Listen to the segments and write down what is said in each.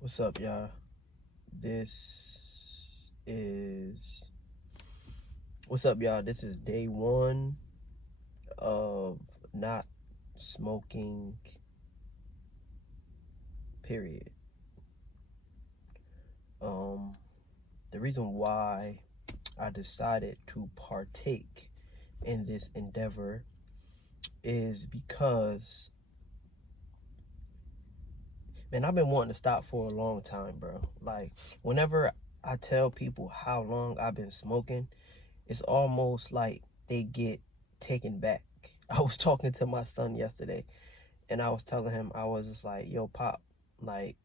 What's up, y'all? This is what's up, y'all? This is day one of not smoking, period. Um, the reason why I decided to partake in this endeavor is because, man, I've been wanting to stop for a long time, bro. Like, whenever I tell people how long I've been smoking, it's almost like they get taken back. I was talking to my son yesterday and I was telling him, I was just like, yo, Pop, like,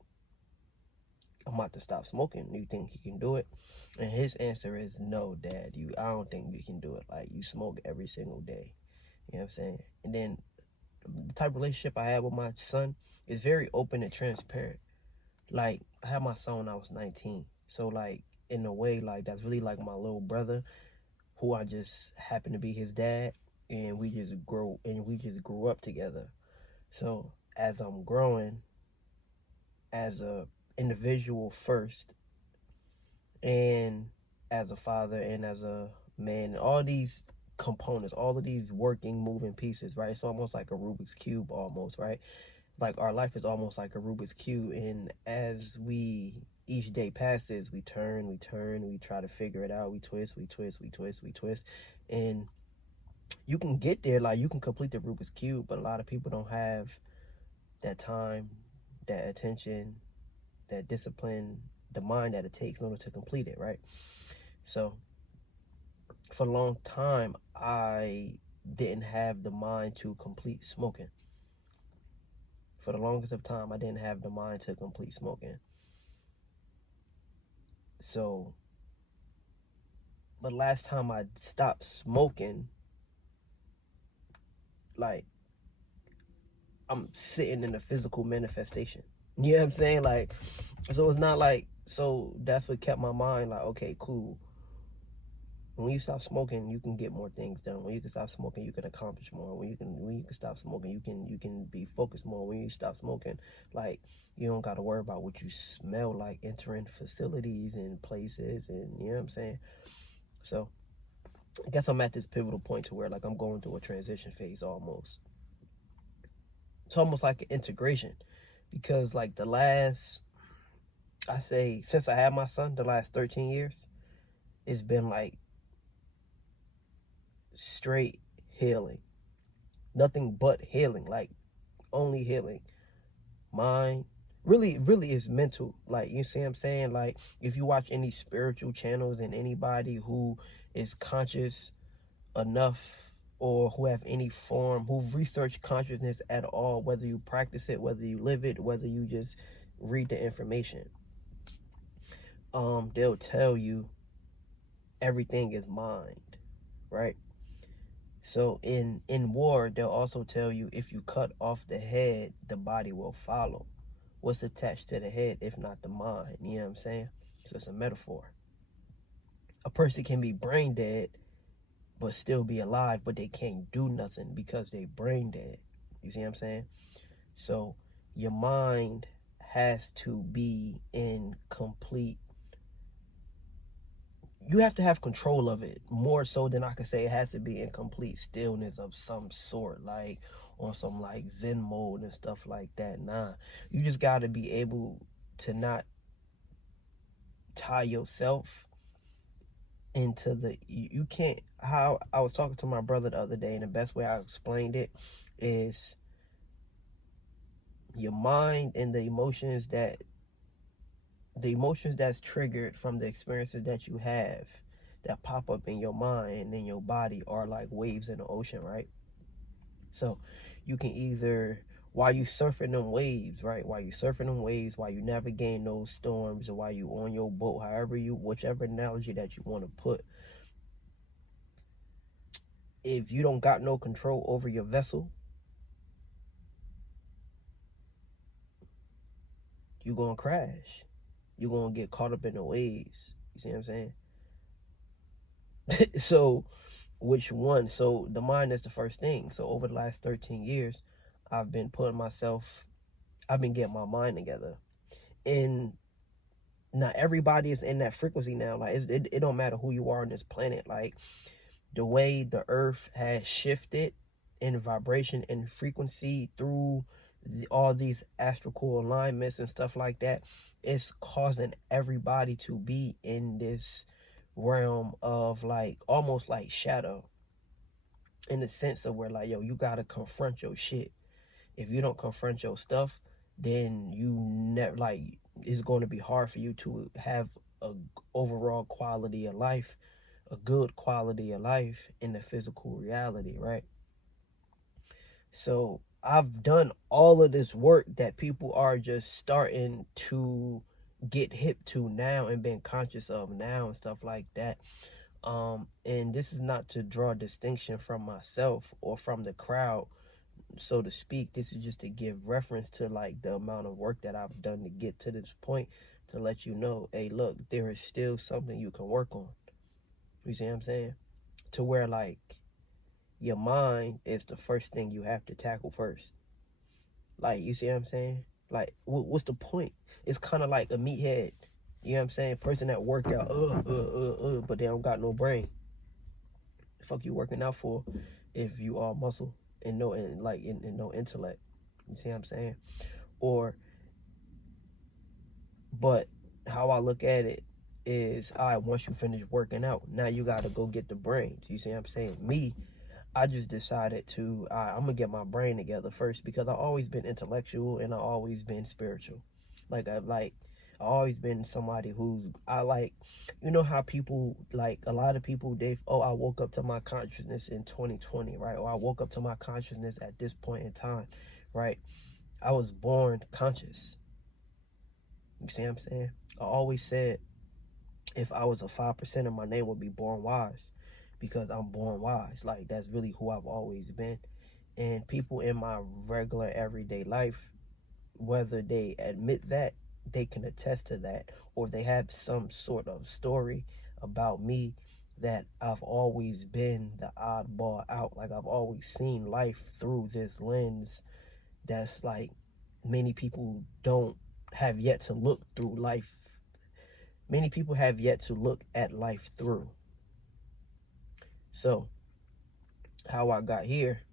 I'm about to stop smoking. You think you can do it? And his answer is, no, Dad, I don't think you can do it. Like, you smoke every single day. You know what I'm saying? And then the type of relationship I have with my son is very open and transparent. Like, I had my son when I was 19. So, like, in a way, like, that's really like my little brother, who I just happen to be his dad, and we just grew up together. So as I'm growing as a individual first, and as a father, and as a man, all these components, all of these working, moving pieces, right? It's almost like a Rubik's Cube, almost, right? Like, our life is almost like a Rubik's Cube, and as each day passes, we turn, we try to figure it out, we twist, and you can get there, like, you can complete the Rubik's Cube, but a lot of people don't have that time, that attention, that discipline, the mind that it takes in order to complete it, right? So for a long time, I didn't have the mind to complete smoking. For the longest of time, I didn't have the mind to complete smoking. So, but last time I stopped smoking, like, I'm sitting in a physical manifestation. You know what I'm saying? Like, so it's not like, so that's what kept my mind like, okay, cool. When you stop smoking, you can get more things done. When you can stop smoking, you can accomplish more. When you can stop smoking, you can be focused more. When you stop smoking, like, you don't got to worry about what you smell like entering facilities and places, and you know what I'm saying? So I guess I'm at this pivotal point to where, like, I'm going through a transition phase almost. It's almost like an integration, because, like, I say, since I had my son, the last 13 years, it's been like straight healing. Nothing but healing, like, only healing. Mind, really is mental. Like, you see what I'm saying? Like, if you watch any spiritual channels, and anybody who is conscious enough, or who have any form, who've researched consciousness at all, whether you practice it, whether you live it, whether you just read the information, they'll tell you everything is mind, right? So in war, they'll also tell you, if you cut off the head, the body will follow. What's attached to the head if not the mind? You know what I'm saying? So it's a metaphor. A person can be brain dead but still be alive, but they can't do nothing because they brain dead. You see what I'm saying? So your mind has to be in complete, you have to have control of it, more so than I could say it has to be in complete stillness of some sort, like on some like Zen mode and stuff like that. Nah, you just got to be able to not tie yourself into you can't, how I was talking to my brother the other day, and the best way I explained it is, your mind and the emotions that's triggered from the experiences that you have, that pop up in your mind and in your body, are like waves in the ocean, right? So you can either, while you surfing them waves, right? While you navigating those storms, or while you on your boat, whichever analogy that you want to put, if you don't got no control over your vessel, you're gonna crash. You're gonna get caught up in the waves. You see what I'm saying? So which one? So the mind is the first thing. So over the last 13 years, I've been getting my mind together. And not everybody is in that frequency now. Like it don't matter who you are on this planet. Like the way the earth has shifted in vibration and frequency through all these astral alignments and stuff like that, it's causing everybody to be in this realm of like almost like shadow, in the sense of where like, yo, you gotta confront your shit. If you don't confront your stuff, then you never, like, it's going to be hard for you to have a overall quality of life, a good quality of life in the physical reality, right? So I've done all of this work that people are just starting to get hip to now and being conscious of now and stuff like that. And this is not to draw distinction from myself or from the crowd, so to speak. This is just to give reference to like the amount of work that I've done to get to this point, to let you know, hey, look, there is still something you can work on. You see what I'm saying? To where like your mind is the first thing you have to tackle first. Like, you see what I'm saying? Like, what's the point? It's kind of like a meathead. You know what I'm saying? Person that work out, but they don't got no brain. The fuck you working out for if you are muscle and no, and like and no intellect? You see what I'm saying? Or, but how I look at it is, all right, once you finish working out, now you got to go get the brains. You see what I'm saying? Me, I just decided to, I'm gonna get my brain together first, because I've always been intellectual and I've always been spiritual. I've always been somebody who's, I like, you know how people, like a lot of people, I woke up to my consciousness in 2020, right? Or I woke up to my consciousness at this point in time, right? I was born conscious. You see what I'm saying? I always said, if I was a 5%, my name would be Born Wise, because I'm born wise. Like, that's really who I've always been. And people in my regular everyday life, whether they admit that, they can attest to that, or they have some sort of story about me, that I've always been the oddball out. Like, I've always seen life through this lens that's like many people don't have yet to look through life. Many people have yet to look at life through. So how I got here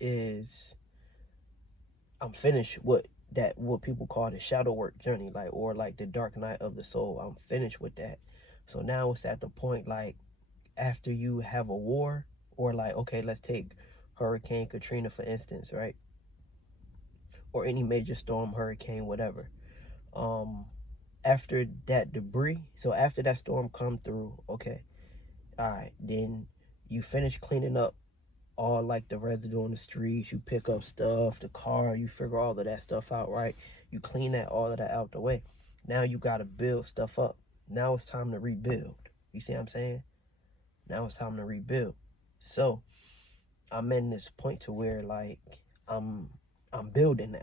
is, I'm finished with that, what people call the shadow work journey, like, or like the dark night of the soul. I'm finished with that. So now it's at the point, like, after you have a war, or like, okay, let's take Hurricane Katrina for instance, right? Or any major storm, hurricane, whatever. After that debris, so after that storm come through, okay, all right, then you finish cleaning up all like the residue on the streets, you pick up stuff, the car, you figure all of that stuff out, right? You clean that, all of that out the way. Now you got to build stuff up. Now it's time to rebuild. You see what I'm saying? Now it's time to rebuild. So I'm in this point to where like I'm building now.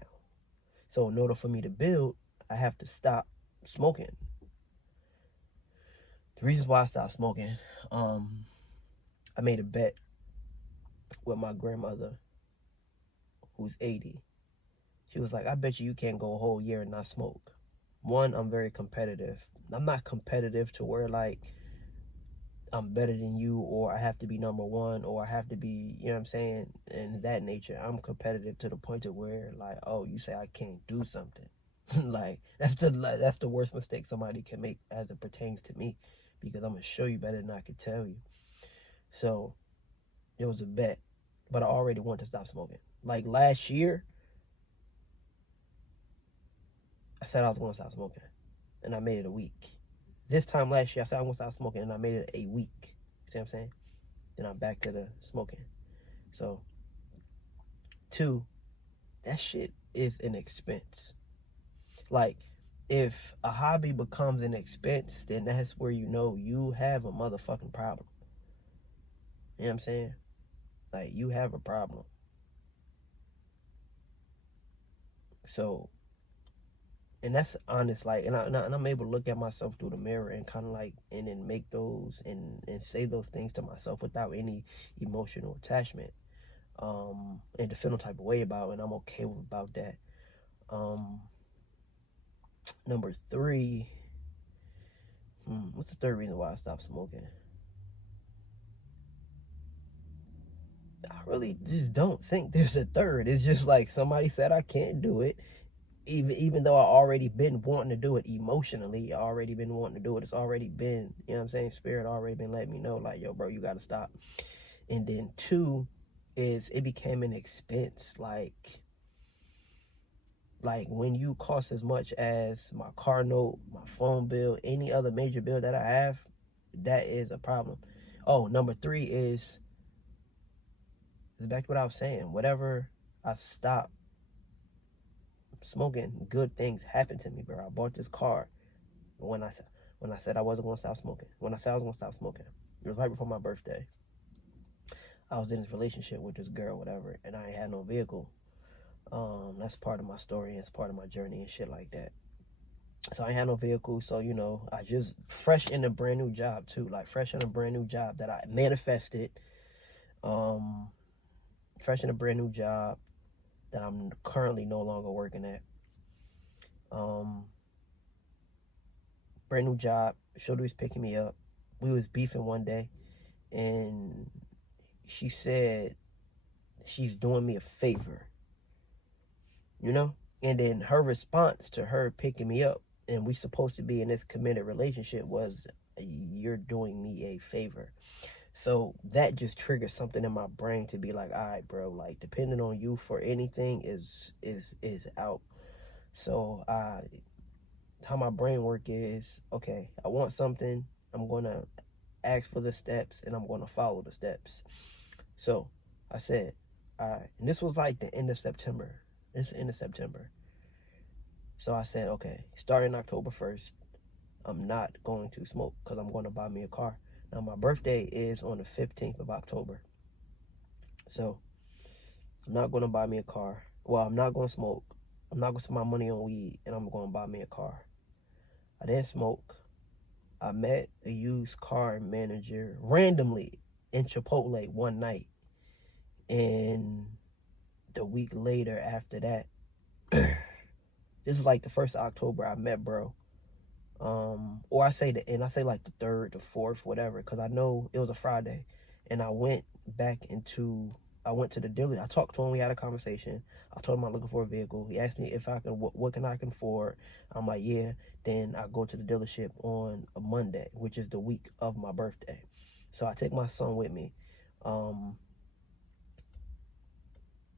So in order for me to build, I have to stop smoking. The reasons why I stopped smoking, I made a bet with my grandmother, who's 80. She was like, I bet you can't go a whole year and not smoke. One, I'm very competitive. I'm not competitive to where like I'm better than you, or I have to be number one, or I have to be, you know what I'm saying, in that nature. I'm competitive to the point of where like, oh, you say I can't do something. Like, that's the worst mistake somebody can make as it pertains to me, because I'm gonna show you better than I could tell you. So it was a bet, but I already wanted to stop smoking. Like last year, I said I was going to stop smoking, and I made it a week. This time last year, I said I'm going to stop smoking, and I made it a week. See what I'm saying? Then I'm back to the smoking. So, two, that shit is an expense. Like, if a hobby becomes an expense, then that's where you know you have a motherfucking problem. You know what I'm saying? Like, you have a problem. So, and that's honest, like, and I'm able to look at myself through the mirror and kind of like, and then make those and say those things to myself without any emotional attachment, and to feel no type of way about it, and I'm okay about that. Number three, what's the third reason why I stopped smoking? I really just don't think there's a third. It's just like somebody said I can't do it. Even though I already been wanting to do it emotionally, I already been wanting to do it. It's already been, you know what I'm saying? Spirit already been letting me know, like, yo, bro, you gotta stop. And then two is it became an expense. Like when you cost as much as my car note, my phone bill, any other major bill that I have, that is a problem. Oh, number three is back to what I was saying. Whatever I stop smoking, good things happen to me, bro. I bought this car when I said I wasn't gonna stop smoking. When I said I was gonna stop smoking, it was right before my birthday. I was in this relationship with this girl, whatever, and I ain't had no vehicle. That's part of my story. It's part of my journey and shit like that. So I ain't had no vehicle. So, you know, I just fresh in a brand new job too. Like fresh in a brand new job that I manifested. Fresh in a brand new job that I'm currently no longer working at. Brand new job. Shorty was picking me up. We was beefing one day, and she said she's doing me a favor, you know? And then her response to her picking me up, and we supposed to be in this committed relationship, was, you're doing me a favor. So that just triggered something in my brain to be like, all right, bro, like depending on you for anything is out. So how my brain work is, okay, I want something, I'm gonna ask for the steps and I'm gonna follow the steps. So I said, all right, and this was like the end of September. It's the end of September. So I said, okay, starting October 1st, I'm not going to smoke because I'm going to buy me a car. Now, my birthday is on the 15th of October. So I'm not going to buy me a car. Well, I'm not going to smoke. I'm not going to spend my money on weed, and I'm going to buy me a car. I didn't smoke. I met a used car manager randomly in Chipotle one night. And the week later after that, this was like the 1st of October I met bro. Or I say like the 3rd, the 4th, whatever, because I know it was a Friday. And I went to the dealer. I talked to him, we had a conversation. I told him I'm looking for a vehicle. He asked me if I can, what can I can afford? I'm like, yeah. Then I go to the dealership on a Monday, which is the week of my birthday. So I take my son with me.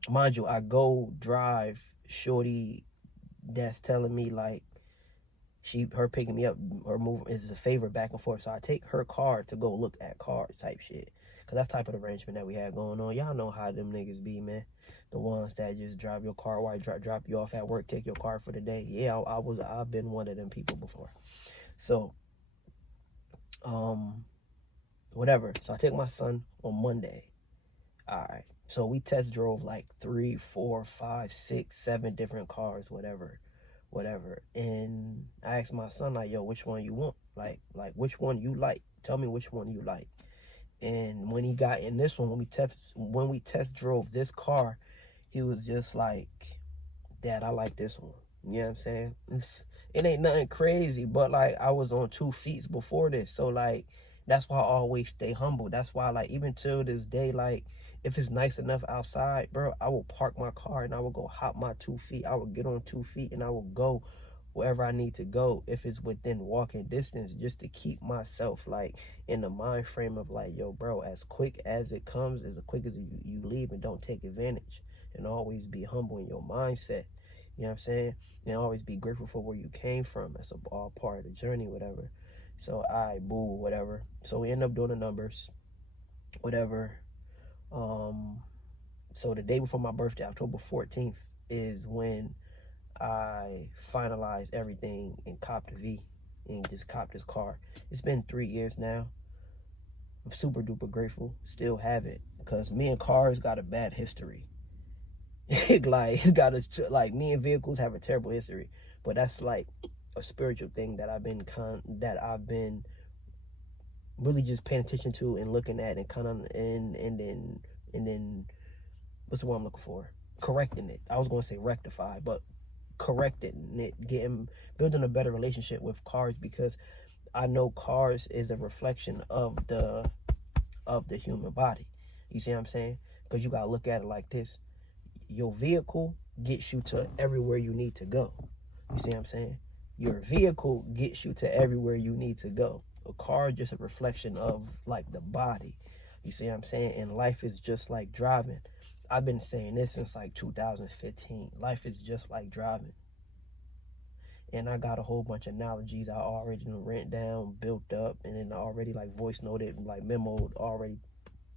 Mind you, I go drive shorty that's telling me like her picking me up, her moving is a favor back and forth. So I take her car to go look at cars type shit. Cause that's the type of arrangement that we had going on. Y'all know how them niggas be, man. The ones that just drive your car while drop you off at work, take your car for the day. Yeah, I've been one of them people before. So, whatever. So I take my son on Monday. All right. So we test drove like 3, 4, 5, 6, 7 different cars, whatever. And I asked my son, like, yo, which one you want? Like which one you like? Tell me which one you like. And when he got in this one, when we test drove this car, he was just like, Dad, I like this one. You know what I'm saying? It ain't nothing crazy, but like I was on 2 feet before this. So like that's why I always stay humble. That's why like even till this day, like if it's nice enough outside, bro, I will park my car and I will go hop my 2 feet. I will get on 2 feet and I will go wherever I need to go if it's within walking distance, just to keep myself like in the mind frame of like, yo, bro, as quick as it comes, as quick as you leave, and don't take advantage, and always be humble in your mindset. You know what I'm saying? And always be grateful for where you came from. That's all part of the journey, whatever. So boo, whatever. So we end up doing the numbers, whatever. So the day before my birthday, October 14th, is when I finalized everything and copped a V and just copped this car. It's been 3 years now. I'm super duper grateful. Still have it, because me and cars got a bad history. Like me and vehicles have a terrible history, but that's like a spiritual thing that I've been really just paying attention to and looking at and kind of and then what's the word I'm looking for? Correcting it. I was going to say rectify, but correcting it, building a better relationship with cars, because I know cars is a reflection of the human body. You see what I'm saying? Because you gotta look at it like this: your vehicle gets you to everywhere you need to go. You see what I'm saying? Your vehicle gets you to everywhere you need to go. A car is just a reflection of like the body. You see what I'm saying? And life is just like driving. I've been saying this since like 2015. Life is just like driving. And I got a whole bunch of analogies I already written down, built up, and then I already like voice noted and like memoed already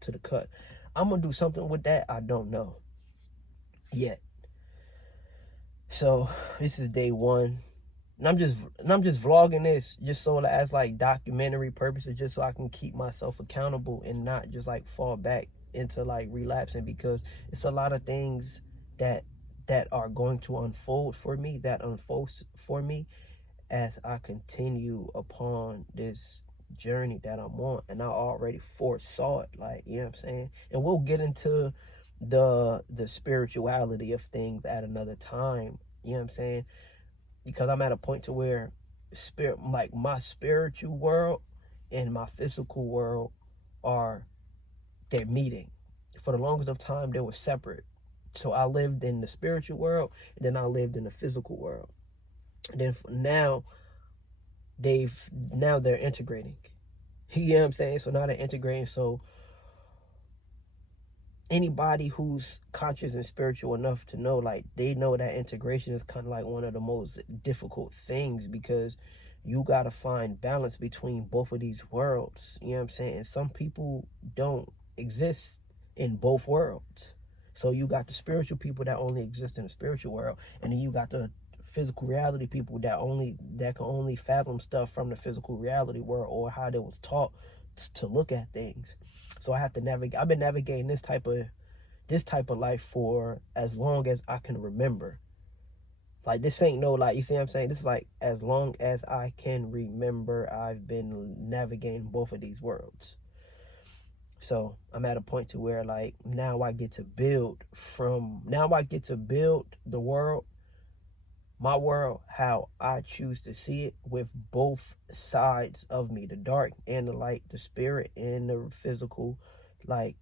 to the cut. I'm gonna do something with that. I don't know yet. So this is day one. And I'm just vlogging this just so as like documentary purposes, just so I can keep myself accountable and not just like fall back into like relapsing, because it's a lot of things that are going to unfolds for me as I continue upon this journey that I'm on. And I already foresaw it, like, you know what I'm saying? And we'll get into the spirituality of things at another time, you know what I'm saying? Because I'm at a point to where like my spiritual world and my physical world they're meeting. For the longest of time, they were separate. So I lived in the spiritual world, and then I lived in the physical world. And then now they're integrating. You know what I'm saying? So now they're integrating. So anybody who's conscious and spiritual enough to know, like, they know that integration is kind of like one of the most difficult things, because you got to find balance between both of these worlds. You know what I'm saying? And some people don't exist in both worlds. So you got the spiritual people that only exist in the spiritual world, and then you got the physical reality people that can only fathom stuff from the physical reality world, or how they was taught to look at things. So I have to navigate. I've been navigating this type of life for as long as I can remember. Like, this ain't no, like, you see what I'm saying? This is like, as long as I can remember, I've been navigating both of these worlds. So I'm at a point to where, like, now I get to build the world, my world, how I choose to see it, with both sides of me, the dark and the light, the spirit and the physical, like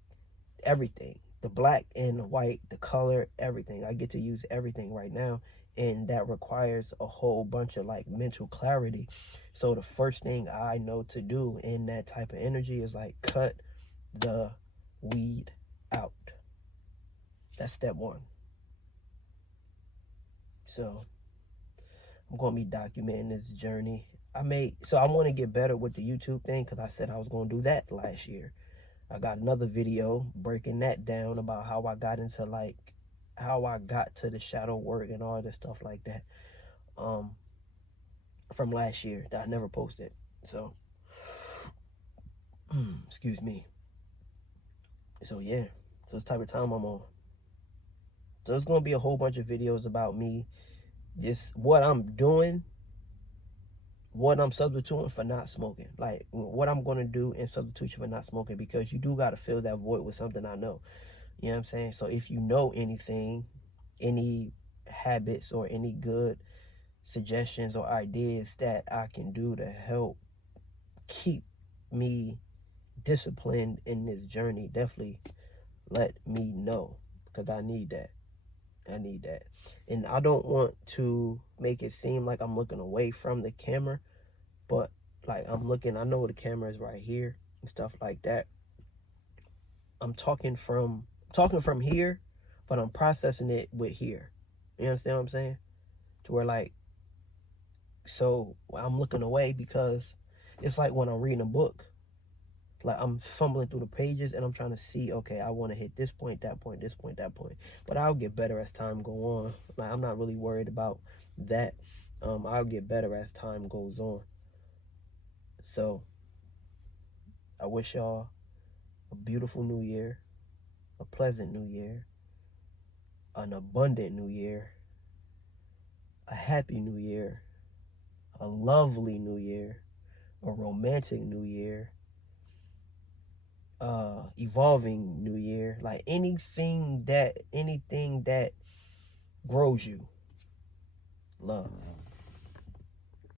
everything, the black and the white, the color, everything. I get to use everything right now, and that requires a whole bunch of like mental clarity. So the first thing I know to do in that type of energy is like cut the weed out. That's step one. So I'm going to be documenting this journey. I want to get better with the YouTube thing, because I said I was going to do that last year. I got another video breaking that down about how I got to the shadow work and all this stuff like that, from last year, that I never posted. So excuse me. So yeah, so it's type of time I'm on. So it's going to be a whole bunch of videos about me, just what I'm doing, what I'm substituting for not smoking, like what I'm going to do in substitution for not smoking, because you do got to fill that void with something I know. You know what I'm saying? So if you know anything, any habits or any good suggestions or ideas that I can do to help keep me disciplined in this journey, definitely let me know, because I need that. And I don't want to make it seem like I'm looking away from the camera, but like I know the camera is right here and stuff like that. I'm talking from here, but I'm processing it with here. You understand what I'm saying? To where, like, so I'm looking away because it's like when I'm reading a book, like I'm fumbling through the pages and I'm trying to see, okay, I want to hit this point, that point, this point, that point. But I'll get better as time go on. Like, I'm not really worried about that. I'll get better as time goes on. So I wish y'all a beautiful new year, a pleasant new year, an abundant new year, a happy new year, a lovely new year, a romantic new year, evolving new year, like anything that grows you. Love.